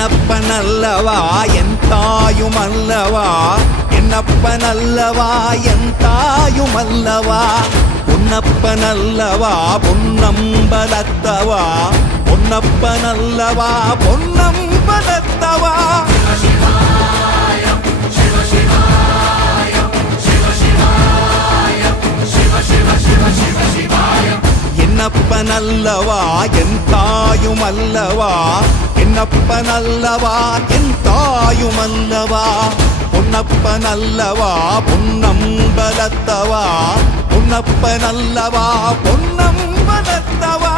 என்னப்பனல்லவா என் தாயுமல்லவா, என்னப்பனல்லவா என் தாயுமல்லவா, பொன்னப்பனல்லவா பொன்னம்பலத்தவா, பொன்னப்பனல்லவா பொன்னம்பலத்தவா. என்னப்பனல்லவா என் தாயுமல்லவா, என்னப்பனல்லவா என் தாயுமல்லவா, பொன்னப்பனல்லவா பொன்னம்பலத்தவா, பொன்னப்பனல்லவா பொன்னம்பலத்தவா.